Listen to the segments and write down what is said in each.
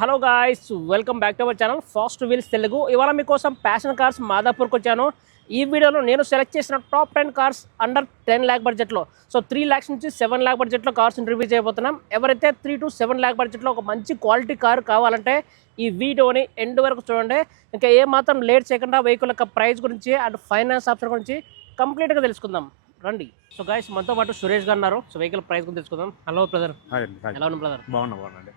Hello guys welcome back to our channel Fast Wheels Telugu. ఇవాళ మీకోసం passion cars మాదాపూర్కి వచ్చాను. ఈ వీడియోలో నేను సెలెక్ట్ చేసిన top ten cars under ten lakh బడ్జెట్లో సో త్రీ ల్యాక్స్ నుంచి సెవెన్ ల్యాక్ బడ్జెట్లో కార్స్ రివ్యూ చేయబోతున్నాం. ఎవరైతే త్రీ టు సెవెన్ ల్యాక్ బడ్జెట్లో ఒక మంచి క్వాలిటీ కార్ కావాలంటే ఈ వీడియోని ఎండ్ వరకు చూడండి. ఇంకా ఏ మాత్రం లేట్ చేయకుండా వెహికల్ యొక్క ప్రైస్ గురించి అండ్ ఫైనాన్స్ ఆప్షన్ గురించి కంప్లీట్గా తెలుసుకుందాం. రండి. సో గాయస్ మనతో పాటు సురేష్ గారు ఉన్నారు. సో వెహికల్ ప్రైస్ గురించి తెలుసుకుందాం. హలో బ్రదర్ ఎలా ఉన్నాం బ్రదర్ బాగున్నా బాగున్నాండి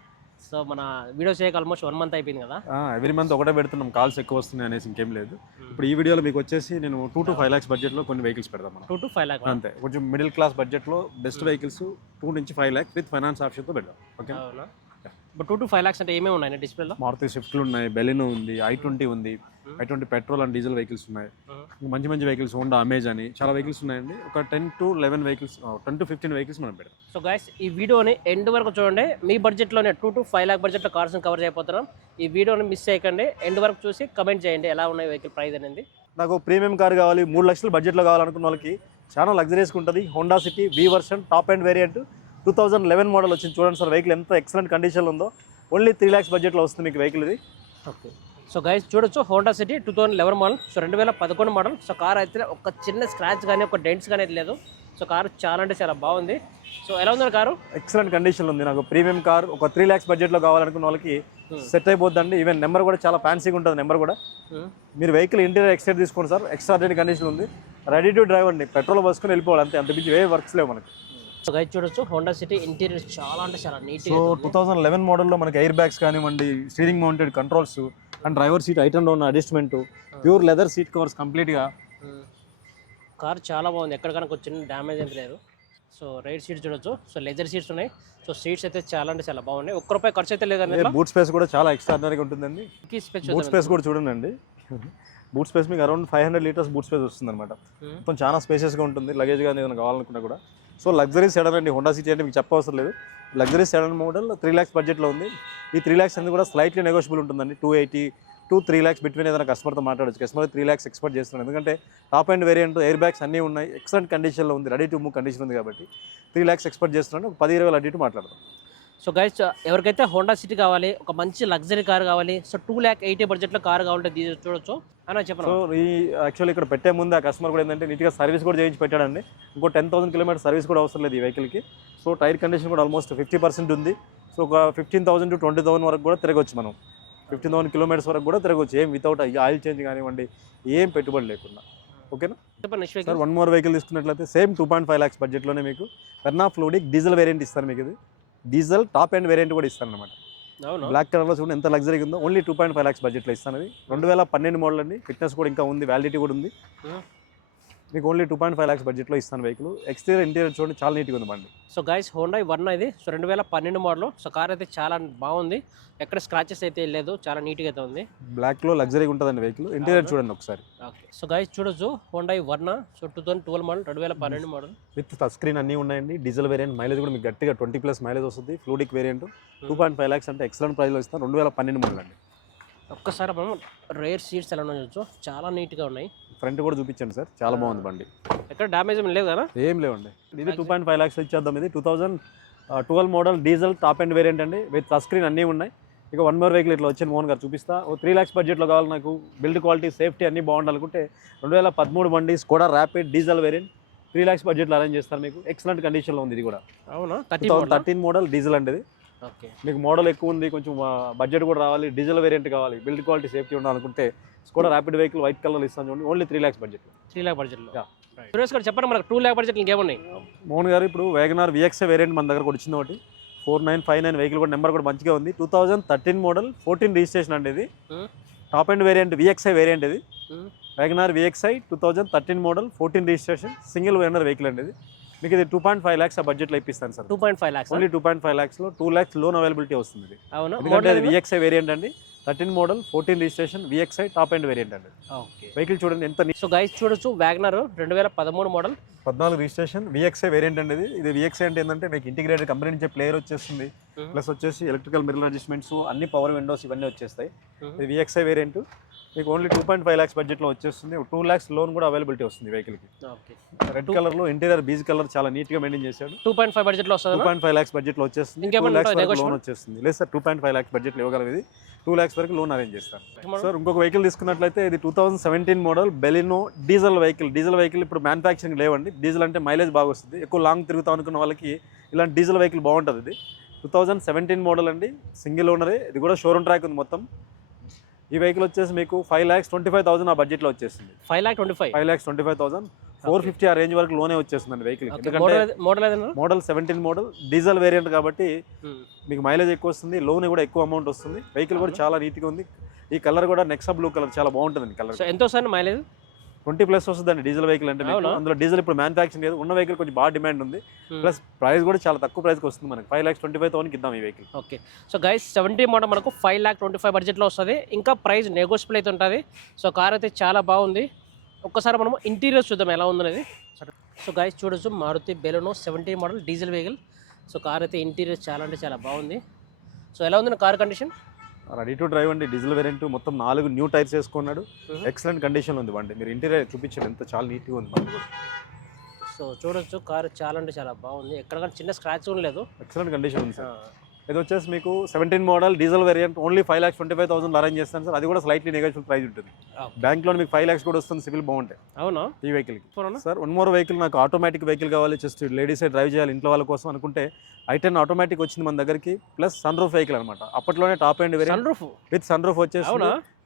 సో మన వీడియో చేయక ఆల్మోస్ట్ వన్ మంత్ అయిపోయింది కదా. ఎవ్రీ మంత్ ఒకటే పెడుతున్నాం. కాల్స్ ఎక్కువ వస్తున్నాయి అనేసి ఇంకేం లేదు. ఇప్పుడు ఈ వీడియోలో మీకు వచ్చేసి నేను టూ టు ఫైవ్ ల్యాక్స్ బడ్జెట్లో కొన్ని వెహికల్స్ పెడదాం మనం టూ టు ఫైవ్ ల్యాక్ అంతే. కొంచెం మిడిల్ క్లాస్ బడ్జెట్లో బెస్ట్ వెహికల్స్ టూ నుంచి ఫైవ్ ల్యాక్స్ విత్ ఫైనాన్స్ ఆప్షన్తో పెడదాం. ఓకే ఇప్పుడు టూ టు ఫైవ్ ల్యాక్స్ అంటే ఏమేమి ఉన్నాయి? డిస్ప్లేలో మారుతి స్విఫ్ట్లు ఉన్నాయి. బెలినో ఉంది. ఐ ట్వంటీ ఉంది. I twenty petrol and diesel vehicles ఉన్నాయి. ఇంకా మంచి మంచి వెహికల్స్ హోండా అమేజ్ అని చాలా వెహికల్స్ ఉన్నాయండి. ఒక ten to eleven vehicles ten to fifteen vehicles మనం పెడదాం సో గైస్ ఈ వీడియోని ఎండ్ వరకు చూడండి. మీ బడ్జెట్లోనే టూ టు ఫైవ్ ల్యాక్ బడ్జెట్లో కార్స్ని కవర్ చేయబోతున్నాం. ఈ వీడియోని మిస్ చేయకండి. ఎండ్ వరకు చూసి కమెంట్ చేయండి. ఎలా ఉన్నాయి వెహికల్ ప్రైస్ అనేది? నాకు ప్రీమియం కార్ కావాలి మూడు లక్షల బడ్జెట్లో కావాలనుకున్న వాళ్ళకి చాలా లగ్జరీస్గా ఉంటుంది. Honda City V version top and variant two thousand eleven model వచ్చింది. చూడండి సార్ వెహికల్ ఎంత ఎక్సలెంట్ కండిషన్లో ఉందో. ఓన్లీ త్రీ ల్యాక్స్ బడ్జెట్లో వస్తుంది మీకు వెహికల్ ఇది. ఓకే సో గైస్ చూడొచ్చు Honda City two thousand eleven model so రెండు వేల పదకొండు మోడల్ సో కార్ అయితే ఒక చిన్న స్క్రాచ్ కానీ ఒక డెంట్స్ కానీ అయితే లేదు. సో కారు చాలా అంటే చాలా బాగుంది. సో ఎలా ఉంది కారు ఎక్సలెంట్ కండిషన్లో ఉంది నాకు. ప్రీమియం కార్ ఒక త్రీ ల్యాక్స్ బడ్జెట్లో కావాలనుకున్న వాళ్ళకి సెట్ అయిపోద్దండి. ఈవెన్ నెంబర్ కూడా చాలా ఫ్యాన్సీగా ఉంటుంది నెంబర్ కూడా. మీరు వెహికల్ ఇంటీరియర్ ఎక్స్టైర్ తీసుకోండి సార్. ఎక్స్ట్రా కండిషన్ ఉంది. రెడీ టు డ్రైవ్ అండి. పెట్రోల్ పోసుకొని వెళ్ళిపోవాలి అంతే. అంత మించి ఏ వర్క్స్ లేవు మనకి. సో గైస్ చూడొచ్చు హోండా సిటీ ఇంటీరియర్ చాలా అంటే చాలా సో నీట్గా టూ థౌసండ్ లెవెన్ మోడల్లో మనకి ఎయిర్ బ్యాగ్స్ కానివ్వండి steering mounted controls and driver seat item ఉన్న adjustment pure leather seat covers కంప్లీట్గా. కార్ చాలా బాగుంది. ఎక్కడికైనా ఒక చిన్న డ్యామేజ్ ఏం లేదు. సో రైట్ సీట్స్ చూడొచ్చు. సో లెదర్ సీట్స్ ఉన్నాయి. సో సీట్స్ అయితే చాలా అంటే చాలా బాగున్నాయి. ఒక్క రూపాయి ఖర్చు అయితే లేదు బూట్ స్పేస్ కూడా చాలా ఎక్స్ట్రాడనరీగా ఉంటుందండి. బూట్ స్పేస్ కూడా చూడండి బూట్ స్పేస్ మీకు around five hundred litres boot space వస్తుంది అనమాట మొత్తం చాలా స్పేసెస్గా ఉంటుంది. లగేజ్ కానీ ఏదైనా కావాలనుకున్నా కూడా. సో లగ్జరీ సెడన్ అండి. హోండా సిటీ అంటే మీకు చెప్పవసరం లేదు. Luxury sedan model three lakhs బడ్జెట్లో ఉంది. ఈ త్రీ ల్యాక్స్ అనేది కూడా స్లైట్లీ నెగోషియబుల్ ఉంటుందండి. Two eighty two three lakhs between ఏదైనా కస్టమర్తో మాట్లాడచ్చు. కస్టమర్ త్రీ ల్యాక్స్ ఎక్స్పెక్ట్ చేస్తున్నాడు ఎందుకంటే top end variant air bags అన్నీ ఉన్నాయి. ఎక్సలెంట్ కండిషన్లో ఉంది. రెడీ టు మూవ్ కండిషన్ ఉంది కాబట్టి త్రీ ల్యాక్స్ ఎక్స్పెక్ట్ చేస్తున్నాడు ఒక పది ఇరవై అడ్డీ మాట్లాడదాం. సో గైస్ ఎవరికైతే హోండా సిటీ కావాలి ఒక మంచి లగ్జరీ కార్ కావాలి సో టూ ల్యాక్ ఎయిటీ బడ్జెట్లో కార్ కావాలంటే చూడొచ్చు. అని సో చెప్పను ఈ యాక్చువల్లీ ఇక్కడ పెట్టే ముందు ఆ కస్టమర్ కూడా ఏంటంటే నీట్గా సర్వీస్ కూడా చేయించి పెట్టాడండి. ఇంకో టెన్ థౌసండ్ కిలోమీటర్ సర్వీస్ కూడా అవసరం లేదు ఈ వెహికల్కి సో టైర్ కండిషన్ కూడా ఆల్మోస్ట్ ఫిఫ్టీ పర్సెంట్ ఉంది. సో ఒక fifteen thousand to twenty thousand వరకు కూడా తిరగవచ్చు మనం. ఫిఫ్టీన్ థౌసండ్ కిలోమీటర్స్ వరకు కూడా తిరగవచ్చు ఏం వితౌట్ ఆయిల్ చేంజ్ కానివ్వండి ఏం పెట్టుబడి లేకుండా. ఓకేనా సార్ వన్ మోర్ వెహికల్ తీసుకున్నట్లయితే same two point five lakhs బడ్జెట్లోనే మీకు. వెర్నా ఫ్లూడిక్ డీజిల్ వేరియంట్ ఇస్తాను మీకు ఇది. డీజిల్ టాప్ అండ్ వేరియంట్ కూడా ఇస్తాను అనమాట బ్లాక్ కలర్లో చూడండి ఎంత లగ్జరీగా ఉందో only two point five lakhs బడ్జెట్లో ఇస్తాను అది. రెండు వేల పన్నెండు మోడల్ అండి. ఫిట్నెస్ కూడా ఇంకా ఉంది వ్యాలిడిటీ కూడా ఉంది. మీకు only two point five lakhs బడ్జెట్లో ఇస్తాను వెహికల్ ఎక్స్టీరియర్ ఇంటీరియర్ చూడండి చాలా నీట్గా ఉంది బండి. సో గైస్ హోండా వన్ ఇది. సో రెండు వేల పన్నెండు మోడల్ సో కార్ అయితే చాలా బాగుంది. ఎక్కడ స్క్రాచెస్ అయితే లేదు. చాలా నీట్గా అయితే ఉంది. బ్లాక్లో లగ్జరీగా ఉంటుందండి వెహికల్ ఇంటీరియర్? చూడండి ఒకసారి. ఓకే సో గైస్ చూడొచ్చు. Honda Verna so two thousand twelve model రెండు వేల పన్నెండు మోడల్ విత్ టచ్ స్క్రీన్ అన్నీ ఉన్నాయండి. డీజిల్ వేరియంట్ మైలేజ్ కూడా మీకు గట్టిగా ట్వంటీ ప్లస్ మైలేజ్ వస్తుంది. Fluidic variant two point five lakhs అంటే ఎక్సలెంట్ ప్రైస్లో ఇస్తాను. రెండు వేల పన్నెండు మోడల్ అండి. ఒక్కసారి మనం రేర్ సీట్స్ ఎలా ఉన్నాయో చూడొచ్చు చాలా నీట్గా ఉన్నాయి. ఫ్రంట్ కూడా చూపించండి సార్. చాలా బాగుంది బండి. ఎక్కడ డ్యామేజ్ ఏమి లేవు కదా? ఏం లేవండి. ఇది టూ పాయింట్ ఫైవ్ ల్యాక్స్ ఇచ్చేద్దాం. ఇది two thousand twelve model diesel top end variant అండి. విత్ టచ్ స్క్రీన్ అన్నీ ఉన్నాయి. ఇక వన్ మోర్ వెహికల్ ఇట్లా వచ్చింది మోహన్ గారు చూపిస్తా. ఓ త్రీ ల్యాక్స్ బడ్జెట్లో కావాలి నాకు. బిల్డ్ క్వాలిటీ సేఫ్టీ అన్నీ బాగుండాలనుకుంటే రెండు వేల పదమూడు బండి Skoda Rapid diesel variant three lakhs బడ్జెట్లో అరేంజ్ చేస్తారు మీకు. ఎక్సలెంట్ కండిషన్లో ఉంది ఇది కూడా. అవునా? థర్టీన్ మోడల్ డీజిల్ అండి ఇది. మీకు మోడల్ ఎక్కువ ఉంది కొంచెం బడ్జెట్ కూడా రావాలి డీజిల్ వేరియంట్ కావాలి బిల్డ్ క్వాలిటీ సేఫ్టీ ఉండాలనుకుంటే Skoda Rapid vehicle white colour ఇస్తాను చూడండి only three lakhs budget three lakh Yeah. Suresh garu చెప్పండి మనకు టూ ల్యాక్ బడ్జెట్ ఇంకేమున్నాయి? మోహన్ గారు ఇప్పుడు వేగనార్ విఎక్స్ఏ వేరియంట్ మన దగ్గర కూడా వచ్చింది ఒకటి. Four nine five nine vehicle కూడా నెంబర్ కూడా మంచిగా ఉంది. Two thousand thirteen model fourteen registration అండి ఇది. Top end variant VXI variant ఇది. WagonR VXI two thousand thirteen model fourteen registration single owner vehicle అండి ఇది. మీకు ఇది టూ పాయింట్ ఫైవ్ ల్యాక్స్ ఆ బడ్జెట్లో ఇప్పిస్తాను sir. Two point five lakhs only two point five ల్యాక్స్లో two lakhs loan availability వస్తుంది అవునా. ఎందుకంటే అది విఎక్స్ఐ వేరియంట్ అండి. Thirteen model fourteen registration VXI top end variant అండి. ఓకే వెహికల్ చూడండి ఎంత సో గైస్ చూడొచ్చు వ్యాగనర్ రెండు వేల పదమూడు మోడల్ పద్నాలుగు రిజిస్ట్రేషన్ విఎక్స్ఐ వేరియంట్ అండి ఇది. ఇది విఎక్స్ఐ అంటే ఏంటంటే మీకు ఇంటిగ్రేటెడ్ కంపెనీ నుంచి ప్లేయర్ వచ్చేస్తుంది. ప్లస్ వచ్చేసి ఎలక్ట్రికల్ మిర్రర్ అడ్జస్ట్మెంట్స్ అన్ని పవర్ విండోస్ ఇవన్నీ వచ్చేస్తాయి. ఇది విఎక్స్ఐ వేరియంట్ మీకు only two point five lakhs బడ్జెట్లో వచ్చేస్తుంది. టూ ల్యాక్స్ లోన్ కూడా అవైలబిలిటీ వస్తుంది వెహికల్కి రెడ్ కలర్లో ఇంటీరియర్ బీజ్ కలర్ చాలా నీట్గా మెయింటైన్ చేశాడు. టూ పాయింట్ ఫైవ్ బడ్జెట్లో టూ వస్తుందా పాయింట్ ఫైవ్ ల్యాక్స్ బడ్జెట్లో వచ్చేస్తుంది. Two lakhs loan? వచ్చేస్తుంది. లేదు sir two point five lakhs బడ్జెట్లో ఇవ్వగలదు టూ ల్యాక్స్ వరకు లోన్ అరేంజ్ చేస్తాను. సార్ ఇంకొక వెహికల్ తీసుకున్నట్లయితే ఇది two thousand seventeen model Baleno diesel vehicle diesel vehicle ఇప్పుడు మ్యానుఫ్యాక్చరింగ్ లేవండి. డీజిల్ అంటే మైలేజ్ బాగా వస్తుంది. ఎక్కువ లాంగ్ తిరుగుతాం అనుకున్న వాళ్ళకి ఇలాంటి డీజిల్ వెహికల్ బాగుంటుంది ఇది. టూ థౌజండ్ సెవెంటీన్ మోడల్ అండి. సింగిల్ ఓనరే ఇది కూడా షోరూమ్ ట్రాక్ ఉంది మొత్తం. ఈ వెహికల్ వచ్చేసి మీకు five lakhs twenty five thousand ఆ బడ్జెట్లో వచ్చేస్తుంది five lakh twenty five five lakhs twenty five thousand four fifty ఆ రేంజ్ వరకు లోనే వచ్చేస్తుందండి వెహికల్ ఎందుకంటే model model seventeen model diesel variant కాబట్టి మీకు మైలేజ్ ఎక్కువ వస్తుంది లోన్ కూడా ఎక్కువ అమౌంట్ వస్తుంది. వెహికల్ కూడా చాలా నీట్గా ఉంది. ఈ కలర్ కూడా నెక్సా బ్లూ కలర్ చాలా బాగుంటుంది కలర్ ఎంత వస్తుంది మైలేజ్ ట్వంటీ ప్లస్ వస్తుందండి డీజిల్ వెహికల్ అంటే మీకు. అందులో డీజిల్ ఇప్పుడు మ్యానుఫ్యాక్చరింగ్ లేదు. ఉన్న వెహికల్ కొంచెం బాగా డిమాండ్ ఉంది. ప్లస్ ప్రైస్ కూడా చాలా తక్కువ ప్రైస్కి వస్తుంది మనకి. ఫైవ్ ల్యాక్స్ ట్వంటీ ఫైవ్ థౌసండ్కి ఇద్దాం ఈ vehicle okay so guys seventy model మనకు ఫైవ్ ల్యాక్ ట్వంటీ ఫైవ్ బడ్జెట్లో వస్తుంది. ఇంకా ప్రైస్ నెగోషియబుల్ అయితే ఉంటుంది. సో కార్ అయితే చాలా బాగుంది. ఒక్కసారి మనం ఇంటీరియర్ చూద్దాం ఎలా ఉందనేది. సో గైస్ చూడొచ్చు. Maruti Baleno seventy model diesel vehicle so car అయితే ఇంటీరియర్ చాలా అంటే చాలా బాగుంది. సో ఎలా ఉంది car condition ready to drive అండి డీజిల్ వేరియంట్. మొత్తం నాలుగు న్యూ టైర్స్ వేసుకున్నాడు. ఎక్సలెంట్ కండిషన్ ఉంది బండి. మీరు ఇంటీరియర్ చూపించాడు ఎంత చాలా నీట్గా ఉంది బండి సో చూడొచ్చు కార్ చాలా అంటే చాలా బాగుంది. ఎక్కడ కానీ చిన్న స్క్రాచ్ కూడా లేదు. ఎక్సలెంట్ కండిషన్ ఉంది సార్ ఇది వచ్చేసి మీకు seventeen model diesel variant only five lakhs twenty five thousand arrange చేస్తాను సార్. అది కూడా స్లైట్లీ నెగోషియల్ ప్రైస్ ఉంటుంది. Okay. బ్యాంక్లో మీకు ఫైవ్ ల్యాక్స్ కూడా వస్తుంది సివిల్ బాగుంటాయి. అవునా? ఈ వెహికల్కి చూడనా సార్ వన్ మోర్ వెహికల్ నాకు ఆటోమేటిక్ వెహికల్ కావాలి జస్ట్ లేడీస్ డ్రైవ్ చేయాలి ఇంట్లో వాళ్ళ కోసం అనుకుంటే ఐ టెన్ ఆటోమేటిక్ వచ్చింది మన దగ్గరికి ప్లస్ సన్ రూఫ్ వెహికల్ అనమాట అప్పట్లోనే top end variant sun roof with sun roof వచ్చేసి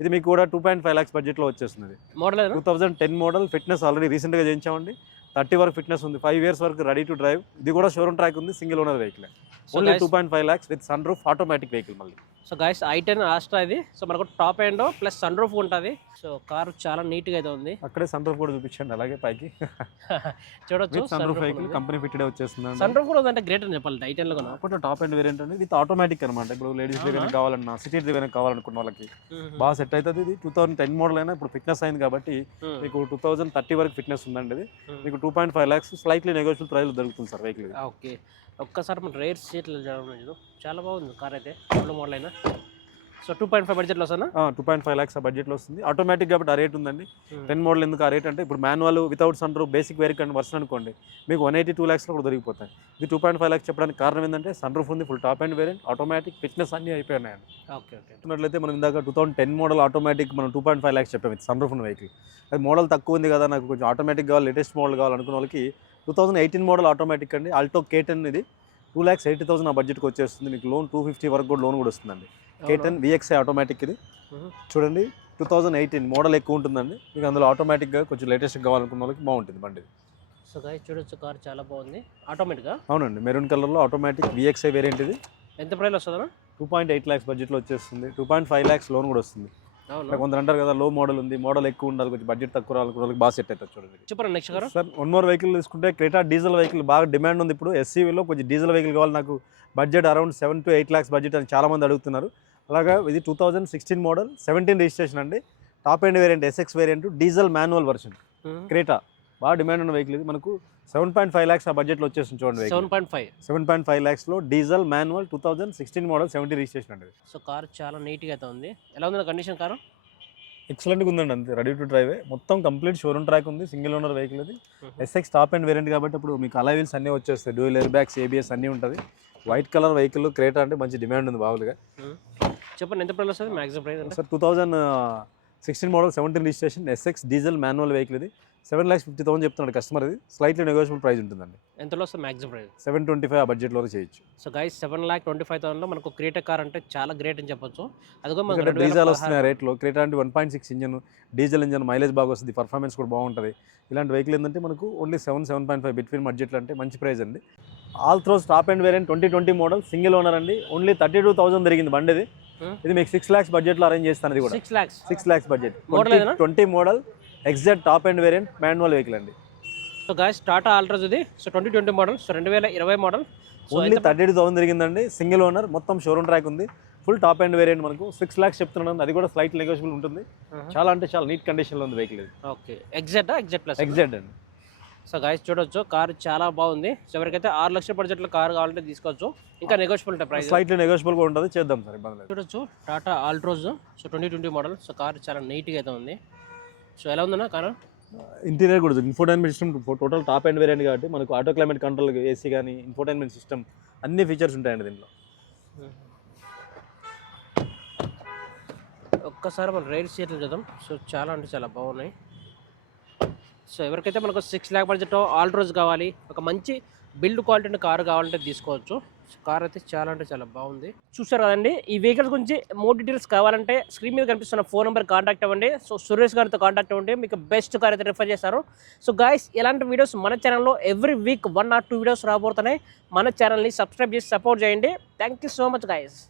ఇది మీకు కూడా టూ పాయింట్ ఫైవ్ ల్యాక్స్ బడ్జెట్లో వచ్చేస్తుంది. Model two thousand ten model fitness already రీసెంట్గా చేయించామండి. థర్టీ వరకు ఫిట్నెస్ ఉంది ఫైవ్ ఇయర్స్ వరకు రెడీ టు డ్రైవ్. ఇది కూడా షోరూమ్ ట్రాక్ ఉంది single owner vehicle. Only two point five lakhs with sun roof automatic vehicle మళ్ళీ. So guys i ten Asta ఇది. సో మనకు top end plus sun roof ఉంటుంది. So car చాలా నీట్గా అయితే ఉంది. అక్కడే సన్ రూఫ్ కూడా చూపించండి అలాగే పైకి. చూడొచ్చు సన్ రూఫ్ కంపెనీ ఫిట్టెడ్ వచ్చేస్తుంది సన్ రూఫ్ కూడా ఉందంటే గ్రేట్ అని చెప్పాలి ఐ టెన్లో కూడా అప్పట్లో టాప్ అండ్ వేరియంట్ అండి. విత్ ఆటోమేటిక్ అనమాట ఇప్పుడు లేడీస్ డ్రైవర్ కావాలన్నా సిటీ డ్రైవర్ కావాలనుకున్న వాళ్ళకి బాగా సెట్ అవుతుంది. ఇది టూ థౌసండ్ టెన్ మోడల్ అయినా ఇప్పుడు ఫిట్నెస్ అయింది కాబట్టి మీకు టూ థౌసండ్ థర్టీ వరకు ఫిట్నెస్ ఉందండి ఇది. మీకు two point five lakhs slightly negotiable price దొరుకుతుంది సార్ వెహికల్ ఓకే. ఒక్కసారి మన రేర్ సీట్లు చూడడం చాలా బాగుంది కార్ అయితే ఓల్డ్ మోడల్ అయినా. సో టూ పాయింట్ ఫైవ్ బడ్జెట్లో వస్తానా టూ పాయింట్ ఫైవ్ ల్యాక్స్ ఆ బడ్జెట్లో వస్తుంది. ఆటోమేటిక్ కాబట్టి ఆ రేట్ ఉందండి. టెన్ మోడల్ ఎందుకు ఆ రేట్ అంటే ఇప్పుడు manual without sun roof basic variant and version అనుకోండి మీకు వన్ ఎయిటీ టూ ల్యాక్స్లో కూడా దొరికిపోతాయి. ఇది టూ పాయింట్ ఫైవ్ ల్యాక్స్ చెప్పడానికి కారణం ఏంటంటే సన్ రూఫ్ ఉంది full top end variant automatic fitness అన్నీ అయిపోయినాయండి. Okay okay. మనం ఇందాక two thousand ten model automatic మనం టూ పాయింట్ ఫైవ్ ల్యాక్స్ చెప్పాము ఇది సన్ రూఫ్ ఉన్న వెహికల్ అది మోడల్ తక్కువ ఉంది కదా నాకు కొంచెం ఆటోమేటిక్ కావాలి లేటెస్ట్ మోడల్ కావాలనుకున్న వాళ్ళకి two thousand eighteen model automatic అండి. ఆల్టో కే టెన్ ఇది. టూ ల్యాక్స్ ఎయిటీ థౌసండ్ ఆ బడ్జెట్కి వచ్చేస్తుంది. మీకు లోన్ టూ ఫిఫ్టీ వరకు కూడా లోన్ కూడా వస్తుందండి. కే టెన్ విఎక్స్ఐ ఆటోమేటిక్ ఇది. చూడండి టూ థౌజండ్ ఎయిటీన్ మోడల్ ఎక్కువ ఉంటుందండి. మీకు అందులో ఆటోమేటిక్గా కొంచెం లేటెస్ట్ కావాలనుకున్న వాళ్ళకి బాగుంటుంది బండి సో గైస్ చూడొచ్చు కార్ చాలా బాగుంది. ఆటోమేటిక్గా అవునండి మెరూన్ కలర్లో ఆటోమేటిక్ విఎక్స్ఐ వేరియంట్ ఇది. ఎంత ప్రైస్ వస్తుందన్నా? టూ పాయింట్ ఎయిట్ ల్యాక్స్ బడ్జెట్లో వచ్చేస్తుంది. Two point five lakhs loan కూడా వస్తుంది. కొందరు అంటారు కదా లో మోడల్ ఉంది మోడల్ ఎక్కువ ఉండాలి కొంచెం బడ్జెట్ తక్కువ వాళ్ళకి బాగా సెట్ అవుతుంది చూడండి చెప్పరా next car? Sir one more vehicle తీసుకుంటే క్రేటా డీజిల్ వెహికల్ బాగా డిమాండ్ ఉంది ఇప్పుడు. ఎస్సీవీలో కొంచెం డీజిల్ వెహికల్ కావాలి నాకు budget around seven to eight lakhs budget అని చాలామంది అడుగుతున్నారు. అలాగా ఇది two thousand sixteen model seventeen registration అండి. Top end variant SX variant diesel manual version Creta బాగా డిమాండ్ ఉన్న వెహికల్ ఇది. మనకు సెవెన్ పాయింట్ ఫైవ్ ల్యాక్స్ ఆ బడ్జెట్లో వచ్చేసింది చూడండి seven point five seven point five ల్యాక్స్లో diesel manual two thousand sixteen model seventy registration అండి సో కార్ చాలా నీట్గా అయితే ఉంది. ఎలా ఉంది కండిషన్ కారు? ఎక్సలెంట్గా ఉందండి అంతే రెడీ టు డ్రైవ్ మొత్తం కంప్లీట్ షోరూమ్ ట్రాక్ ఉంది సింగిల్ ఓనర్ వెహికల్ ఇది. ఎస్ఎక్స్ టాప్ అండ్ వేరియంట్ కాబట్టి ఇప్పుడు మీకు అలా వీల్స్ అన్నీ వచ్చేస్తాయి డ్యూయల్ ఎయిర్ బ్యాగ్స్ ఏబిఎస్ అన్నీ ఉంటుంది. వైట్ కలర్ వెహికల్ క్రేటా అంటే మంచి డిమాండ్ ఉంది బాగులుగా చెప్పండి ఎంత ప్రైస్ వస్తుంది? Maximum price sir two thousand sixteen model seventeen registration SX diesel manual vehicle ఇది. సెవెన్ ల్యాక్స్ ఫిఫ్టీ థౌసండ్ చెప్తున్నాడు కస్టమర్ ఇది. స్లైట్లీ నెగోషియబుల్ ప్రైస్ ఉంటుందండి. ఎంతలో వస్తుంది maximum price seven twenty five ఆ బడ్జెట్లో చేయొచ్చు. So guys seven lakh twenty five థౌసండ్లో మనకు క్రియేటర్ కార్ అంటే చాలా గ్రేట్ అని చెప్పొచ్చు. అది కూడా మనకు డీజిల్ వస్తున్నాయి రేట్లో క్రేటా అంటే one point six engine diesel engine mileage బాగా వస్తుంది పర్ఫార్మెన్స్ కూడా బాగుంటుంది. ఇలాంటి వెహికల్ ఏంటంటే మనకు only seven seven point five between బడ్జెట్లు అంటే మంచి ప్రైస్ అండి. Altroz top end variant twenty twenty model single owner అండి. ఓన్లీ థర్టీ టూ థౌసండ్ తిరిగింది బండి ఇది Hmm. ఇది మీకు సిక్స్ ల్యాక్స్ బడ్జెట్లో అరేంజ్ చేస్తాను ఇది కూడా. Six lakhs six lakhs budget? Twenty model exact top end variant manual vehicle అండి. సో గాయస్ టాటా ఆల్ట్రాస్ ఇది. So twenty twenty model so రెండు వేల ఇరవై మోడల్ ఓన్లీ థర్టీ టూ థౌసండ్ తిరిగిందండి సింగిల్ ఓనర్ మొత్తం షోరూమ్ ట్రాక్ ఉంది. ఫుల్ టాప్ అండ్ వేరియంట్ మనకు. సిక్స్ ల్యాక్స్ చెప్తున్నాను. అది కూడా స్లైట్ నెగోషియబుల్ ఉంటుంది. చాలా అంటే చాలా నీట్ కండిషన్లో ఉంది వెహికల్ ఇది. ఓకే ఎగ్జాక్టా ఎగ్జాక్ట్ ప్లస్ ఎగ్జాక్ట్ అండి. సో గాయస్ చూడొచ్చు. కార్ చాలా బాగుంది. సో ఎవరికైతే ఆరు లక్షల బడ్జెట్లో కార్ కావాలంటే తీసుకోవచ్చు. ఇంకా నెగోషియబుల్ ఉంటాయి ప్రైస్ స్లైట్లీ నెగోషియబుల్ కూడా ఉంటుంది. చేద్దాం సార్ ఇబ్బంది చూడొచ్చు. Tata Altroz so twenty twenty model so car చాలా నీట్గా అయితే ఉంది. సో ఎలా ఉందన్నా కార్? ఇంటీరియర్ కూడా infotainment system total top and variant కాబట్టి మనకు ఆటో క్లైమేట్ కంట్రోల్ ఏసీ కానీ ఇన్ఫోటైన్మెంట్ సిస్టమ్ అన్ని ఫీచర్స్ ఉంటాయండి దీంట్లో. ఒక్కసారి మనం రైడ్ సీట్లు చూద్దాం. సో చాలా అంటే చాలా బాగున్నాయి. సో ఎవరికైతే మనకు సిక్స్ ల్యాక్ బడ్జెట్ రోజ్ కావాలి ఒక మంచి బిల్డ్ క్వాలిటీ కారు కావాలంటే తీసుకోవచ్చు. కార్ అయితే చాలా అంటే చాలా బాగుంది. చూసారు కదండి ఈ వెహికల్స్ గురించి మోర్ డీటెయిల్స్ కావాలంటే స్క్రీన్ మీద కనిపిస్తున్న ఫోన్ నెంబర్ కాంటాక్ట్ అవ్వండి. సో సురేష్ గారితో కాంటాక్ట్ అవ్వండి మీకు బెస్ట్ కార్ అయితే రిఫర్ చేస్తారు సో గాయస్ ఇలాంటి వీడియోస్ మన ఛానల్లో every week one or two videos రాబోతున్నాయి. మన ఛానల్ని సబ్స్క్రైబ్ చేసి సపోర్ట్ చేయండి. Thank you so much guys